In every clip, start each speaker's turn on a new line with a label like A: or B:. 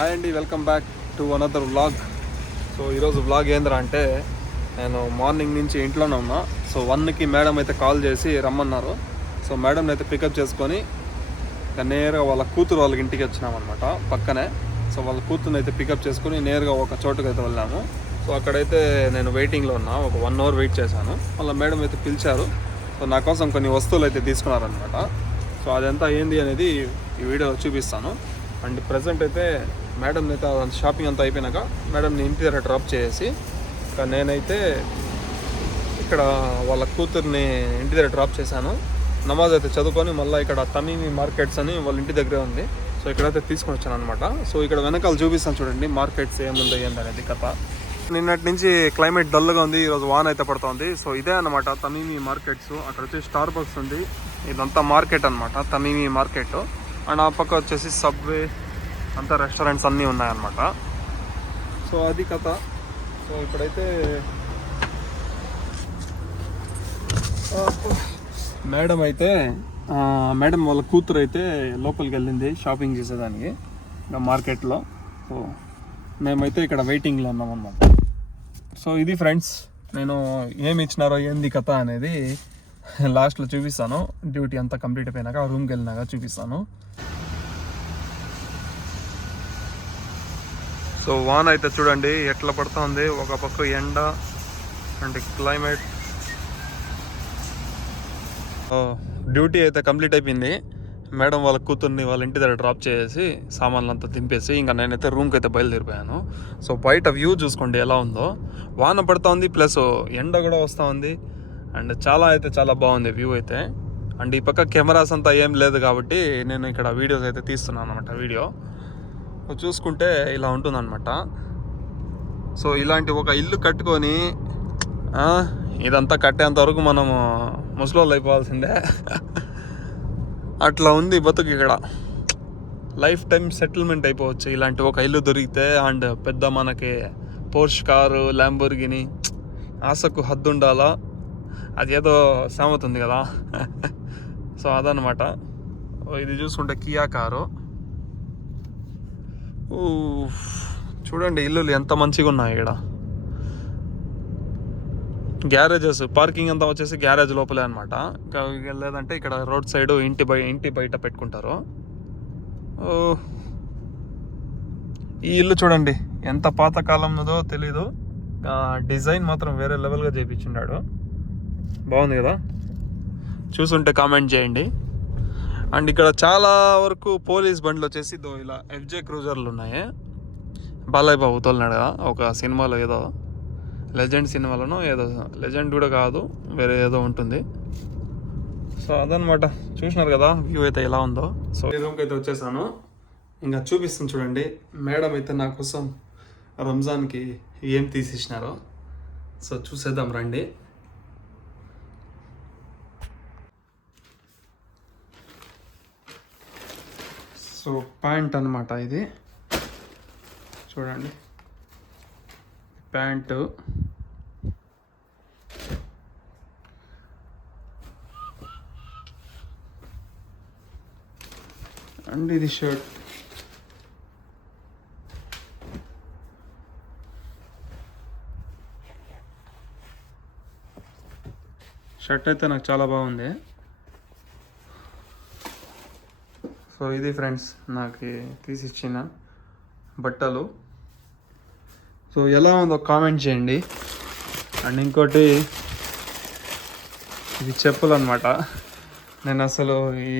A: Hi అండి welcome back to another vlog so ఈరోజు vlog ఏంద్రా అంటే నేను మార్నింగ్ నుంచి ఇంట్లోనే ఉన్నా. సో వన్కి మేడం అయితే కాల్ చేసి రమ్మన్నారు. సో మేడంని అయితే పికప్ చేసుకొని నేరుగా వాళ్ళ కూతురు వాళ్ళకి ఇంటికి వచ్చినామన్నమాట పక్కనే. సో వాళ్ళ కూతురుని అయితే పికప్ చేసుకొని నేరుగా ఒక చోటుకు అయితే వెళ్ళాము. సో అక్కడైతే నేను వెయిటింగ్లో ఉన్నా ఒక వన్ అవర్ వెయిట్ చేశాను. వాళ్ళ మేడం అయితే పిలిచారు. సో నా కోసం కొన్ని వస్తువులు అయితే తీసుకున్నారనమాట సో అదంతా ఏంది అనేది ఈ వీడియోలో చూపిస్తాను. అండ్ ప్రజెంట్ అయితే మేడం అయితే షాపింగ్ అంతా అయిపోయినాక మేడంని ఇంటి దగ్గర డ్రాప్ చేసి ఇక నేనైతే ఇక్కడ వాళ్ళ కూతుర్ని ఇంటి దగ్గర డ్రాప్ చేశాను. నమాజ్ అయితే చదువుకొని మళ్ళీ ఇక్కడ తమీమి మార్కెట్స్ అని వాళ్ళ ఇంటి దగ్గరే ఉంది. సో ఇక్కడైతే తీసుకొని వచ్చాను అనమాట సో ఇక్కడ వెనకాల చూపిస్తాను చూడండి మార్కెట్స్ ఏముందో ఏంది అనేది కథ. నిన్నటి నుంచి క్లైమేట్ డల్గా ఉంది ఈరోజు వాన్ అయితే పడుతుంది సో ఇదే అనమాట తమీమి మార్కెట్స్. అక్కడ వచ్చి స్టార్ బక్స్ ఉంది. ఇదంతా మార్కెట్ అనమాట తమీమి మార్కెట్. అండ్ ఆ పక్క వచ్చేసి సబ్వే అంతా రెస్టారెంట్స్ అన్నీ ఉన్నాయన్నమాట. సో అది కథ. సో ఇప్పుడైతే మేడం అయితే మేడం వాళ్ళ కూతురు అయితే లోపలికి వెళ్ళింది షాపింగ్ చేసేదానికి ఇంకా మార్కెట్లో. సో మేమైతే ఇక్కడ వెయిటింగ్లో ఉన్నాం అన్నమాట సో ఇది ఫ్రెండ్స్ నేను ఏమి ఇచ్చినారో ఏంది కథ అనేది లాస్ట్లో చూపిస్తాను. డ్యూటీ అంతా కంప్లీట్ అయిపోయినాక రూమ్కి వెళ్ళినాక చూపిస్తాను. సో వాన్ అయితే చూడండి ఎట్లా పడుతూ ఉంది ఒక పక్క ఎండ అండ్ క్లైమేట్. డ్యూటీ అయితే కంప్లీట్ అయిపోయింది. మేడం వాళ్ళ కూతుర్ని వాళ్ళ ఇంటి దగ్గర డ్రాప్ చేసి సామాన్లు అంతా దింపేసి ఇంకా నేనైతే రూమ్కి అయితే బయలుదేరిపోయాను. సో బయట వ్యూ చూసుకోండి ఎలా ఉందో. వాన పడుతూ ఉంది ప్లస్ ఎండ కూడా వస్తూ ఉంది. అండ్ చాలా అయితే చాలా బాగుంది వ్యూ అయితే. అండ్ ఈ పక్క కెమెరాస్ అంతా ఏం లేదు కాబట్టి నేను ఇక్కడ వీడియోస్ అయితే తీస్తున్నాను అనమాట వీడియో చూసుకుంటే ఇలా ఉంటుందన్నమాట. సో ఇలాంటి ఒక ఇల్లు కట్టుకొని ఇదంతా కట్టేంత వరకు మనము ముసలోళ్ళు అయిపోవాల్సిందే. అట్లా ఉంది బతుకు ఇక్కడ. లైఫ్ టైం సెటిల్మెంట్ అయిపోవచ్చు. ఇలాంటి ఒక ఇల్లు దొరికితే అండ్ పెద్ద మనకి పోర్ష్ కారు ల్యాంబోర్గిని ఆశకు హద్దు ఉండాలా అదేదో సామెత ఉంది కదా. సో అదనమాట ఇది చూసుకుంటే కియా కారు. చూడండి ఇల్లులు ఎంత మంచిగా ఉన్నాయి ఇక్కడ. గ్యారేజెస్ పార్కింగ్ అంతా వచ్చేసి గ్యారేజ్ లోపలే అనమాట లేదంటే ఇక్కడ రోడ్ సైడ్ ఇంటి బయ ఇంటి బయట పెట్టుకుంటారు. ఓ, ఈ ఇల్లు చూడండి ఎంత పాతకాలంలో తెలీదు. డిజైన్ మాత్రం వేరే లెవెల్గా చేయించున్నాడు బాగుంది కదా? చూసుంటే కామెంట్ చేయండి. అండ్ ఇక్కడ చాలా వరకు పోలీస్ బండ్లు వచ్చేసి దో ఇలా ఎఫ్జే క్రూజర్లు ఉన్నాయి. బాలయ్య బాబు తోలినాడు కదా ఒక సినిమాలో ఏదో లెజెండ్ సినిమాలోనో ఏదో లెజెండ్ కూడా కాదు వేరే ఏదో ఉంటుంది. సో అదనమాట చూసినారు కదా వ్యూ అయితే ఎలా ఉందో. సో ఈ రూమ్కి అయితే వచ్చేసాను. ఇంకా చూపిస్తుంది చూడండి. మేడం అయితే నా కోసం రంజాన్కి ఏం తీసిచ్చినారో సో చూసేద్దాం రండి. సో ప్యాంట్ అన్నమాట ఇది. చూడండి. ప్యాంటు. అండ్ ఇది షర్ట్. షర్ట్ అయితే నాకు చాలా బాగుంది. సో ఇది ఫ్రెండ్స్ నాకు తీసిచ్చిన బట్టలు. సో ఎలా ఉందో కామెంట్ చేయండి. అండ్ ఇంకోటి ఇది చెప్పులు అనమాట నేను అసలు ఈ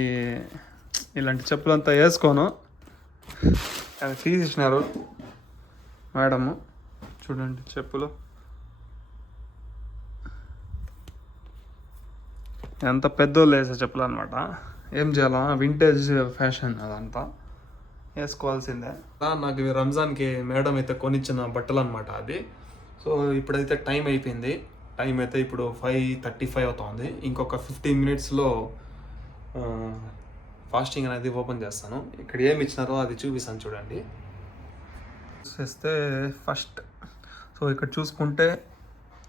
A: ఇలాంటి చెప్పులంతా వేసుకోను. అది తీసిచ్చినారు మేడము. చూడండి చెప్పులు. ఎంత పెద్దోళ్ళు వేసే చెప్పులు అనమాట ఏం చేయాలా? వింటేజ్ ఫ్యాషన్ అదంతా. వేసుకోవాల్సిందే నాకు ఇవి రంజాన్కి మేడం అయితే కొనిచ్చిన బట్టలు అనమాట అది. సో ఇప్పుడైతే టైం అయిపోయింది. టైం అయితే ఇప్పుడు ఫైవ్ థర్టీ ఫైవ్ అవుతుంది. ఇంకొక ఫిఫ్టీన్ మినిట్స్లో ఫాస్టింగ్ అనేది ఓపెన్ చేస్తాను. ఇక్కడ ఏమి ఇచ్చినారో అది చూపిస్తాను చూడండి. చేస్తే ఫస్ట్ సో ఇక్కడ చూసుకుంటే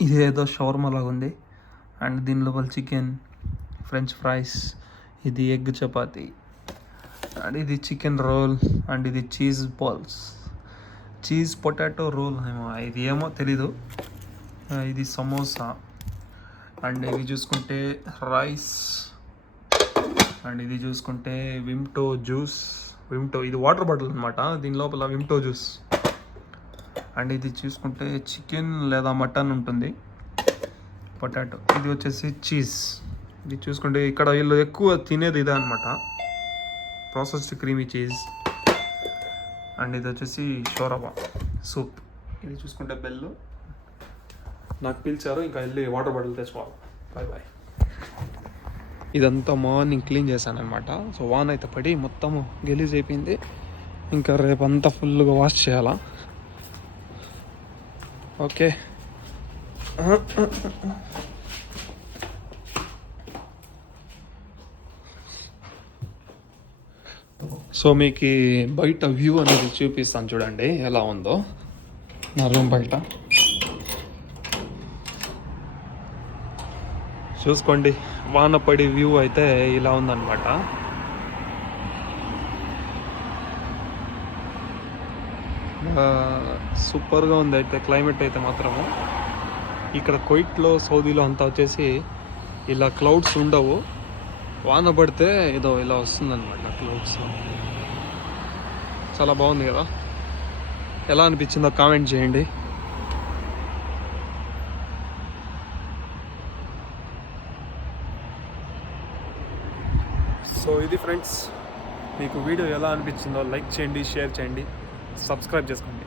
A: ఇది ఏదో షవర్మా లాగా ఉంది అండ్ దీని లోపల చికెన్ ఫ్రెంచ్ ఫ్రైస్ ఇది ఎగ్ చపాతి. అండ్ ఇది చికెన్ రోల్ అండ్ ఇది cheese balls. Cheese potato roll ఏమో ఇది ఏమో తెలీదు. ఇది సమోసా. అండ్ ఇవి చూసుకుంటే రైస్. అండ్ ఇది చూసుకుంటే విమ్టో జ్యూస్. విమ్టో ఇది వాటర్ బాటిల్ అనమాట దీని లోపల విమ్టో జ్యూస్. అండ్ ఇది చూసుకుంటే చికెన్ లేదా మటన్ ఉంటుంది. పొటాటో ఇది వచ్చేసి చీజ్. ఇది చూసుకుంటే ఇక్కడ వీళ్ళు ఎక్కువ తినేది ఇదే అనమాట ప్రాసెస్డ్ క్రీమీ చీజ్ అండ్ ఇది వచ్చేసి షోరబా సూప్ ఇది చూసుకుంటే బెల్లు. నాకు పిలిచారు ఇంకా వెళ్ళి వాటర్ బాటిల్ తెచ్చుకోవాలి. బాయ్ బాయ్ ఇదంతా మార్నింగ్ క్లీన్ చేశాను అనమాట సో వాన్ అయితే పడి మొత్తం గలీజ్ అయిపోయింది. ఇంకా రేపంతా ఫుల్గా వాష్ చేయాలా? ఓకే సో మీకు బయట వ్యూ అనేది చూపిస్తాను చూడండి ఎలా ఉందో. నా రూమ్ బయట. చూసుకోండి వాన పడి వ్యూ అయితే ఇలా ఉందన్నమాట. సూపర్గా ఉంది అయితే క్లైమేట్ అయితే మాత్రము. ఇక్కడ కొయిట్లో సౌదీలో అంతా వచ్చేసి ఇలా క్లౌడ్స్ ఉండవు. వాన పడితే ఏదో ఇలా వస్తుందన్నమాట క్లౌడ్స్ చాలా బాగుంది కదా? ఎలా అనిపించిందో కామెంట్ చేయండి. సో ఇది ఫ్రెండ్స్ మీకు వీడియో ఎలా అనిపించిందో లైక్ చేయండి షేర్ చేయండి సబ్స్క్రైబ్ చేసుకోండి.